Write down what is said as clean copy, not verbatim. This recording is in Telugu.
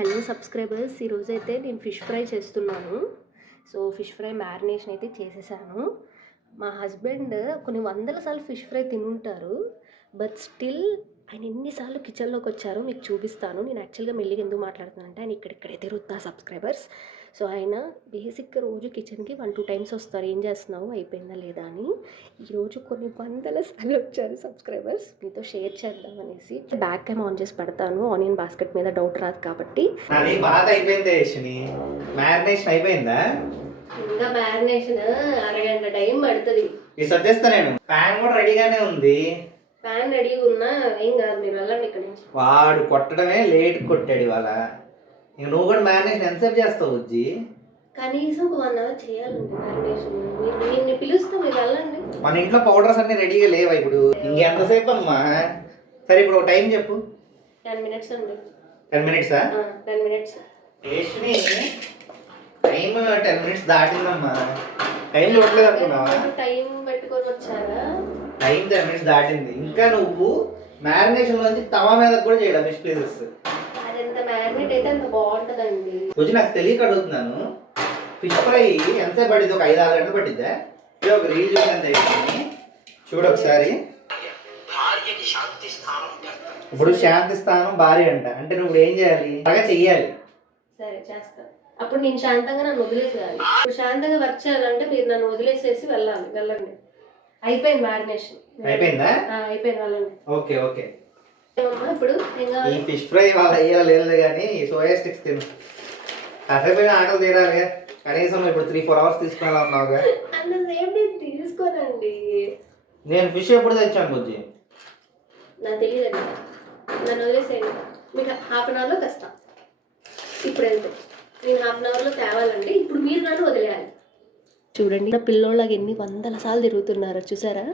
హలో సబ్స్క్రైబర్స్, ఈరోజైతే నేను ఫిష్ ఫ్రై చేస్తున్నాను. సో ఫిష్ ఫ్రై మ్యారినేషన్ అయితే చేసేసాను. మా హస్బెండ్ కొన్ని వందల సార్లు ఫిష్ ఫ్రై తినుంటారు, బట్ స్టిల్ ఆయన ఎన్నిసార్లు కిచెన్లోకి వచ్చారో మీకు చూపిస్తాను. నేను యాక్చువల్గా మెల్లిగా ఎందుకు మాట్లాడుతున్నానంటే ఆయన ఇక్కడిక్కడే తిరుగుతా సబ్స్క్రైబర్స్. సో ఆయన బేసిక్గా రోజు కిచెన్కి 1-2 టైమ్స్ వస్తారు, ఏం చేస్తున్నావు అయిపోయిందా లేదా అని. ఈరోజు కొన్ని వందల సార్లు వచ్చారు సబ్స్క్రైబర్స్, మీతో షేర్ చేద్దామనేసి. బ్యాక్ క్యామ్ ఆన్ చేసి పెడతాను, ఆనియన్ బాస్కెట్ మీద డౌట్ రాదు కాబట్టి. అది బాగా అయిపోయింది యశ్ని, మ్యారినేషన్ అయిపోయిందా? ఇంకా మ్యారినేషన్ అరగంట టైం పడుతుంది. ఇది సర్దేస్తా నేను. ప్యాన్ కూడా రెడీగానే ఉంది. ప్యాన్ రెడీగా ఉన్నా ఏం కాదు, మీరు వెళ్ళండి ఇక్కడ నుంచి. వాడు కొట్టడమే లేట్ కొట్టాడు ఇవాళ. ఇంక నువ్వు కూడా మ్యారినేషన్ ఎంతసేపు చేస్తావు బుజ్జి? కనీసం ఒక 1 అవర్ చేయాలండి మ్యారినేషన్. మీరు పిలుస్తా, మీరు వెళ్ళండి. మన ఇంట్లో పౌడర్స్ అన్ని రెడీగా లేవా ఇప్పుడు? ఇంకెంతసేపు అమ్మా? సరే ఇప్పుడు ఒక టైం చెప్పు. 10 minutes అండి. 10 minutes-ఆ? 10 minutes. యశ్ని టైం 10 minutes దాటిందమ్మా. టైం చూడలేదు అనుకున్నావా? టైం పెట్టుకొని వచ్చారా? టైం 10 minutes దాటింది. ఇంకా నువ్వు మ్యారినేషన్ నుంచి తవా మీద కూడా చేయడం ఫిష్ పీసెస్. అదంత మ్యారినేట్ అయితే అంత బాగుంటుందండి. రోజు నాకు తెలియక అడుగుతున్నాను, ఫిష్ ఫ్రై ఎంతసేపు పట్టింది? ఒక 5-6 గంటలు పట్టిద్దా? ఇది ఒక రీల్ చూసాను, చూడు ఒకసారి. ఇప్పుడు శాంతి స్థానం భార్య అంట, అంటే నువ్వు ఏం చేయాలి? బాగా చెయ్యాలి. సరే చేస్తా. అప్పుడు నేను శాంతంగా నన్ను వదిలేసేయాలి. ఇప్పుడు శాంతంగా వర్క్ చేయాలంటే మీరు నన్ను వదిలేసేసి వెళ్ళండి. అయిపోయింది మ్యారినేషన్. అయిపోయిందా? అయిపోయింది, వెళ్ళండి. Okay okay. ఇప్పుడు ఈ ఫిష్ ఫ్రై వాళ్ళ అయ్యేలా లేదు కానీ సోయా స్టిక్స్ తిను. కాసేపు ఆకలి తీరాలిగా, కనీసం ఇప్పుడు 3-4 hours తీసుకునేలా ఉన్నావుగా. అంతసేపు తీసుకోనండి. నేను ఫిష్ ఎప్పుడు తెచ్చాను బుజ్జి? నాకు తెలియదండి, నన్ను వదిలేసేయండి. మీకు 1/2 hourలో తెస్తాను. ఇప్పుడు వెళ్తే నేను 1/2 hourలో తేవాలండి. ఇప్పుడు మీరు నన్ను వదిలేయాలి. చూడండి, నా పిల్లోళ్ళకి ఎన్ని వందల సార్లు తిరుగుతున్నారో చూసారా?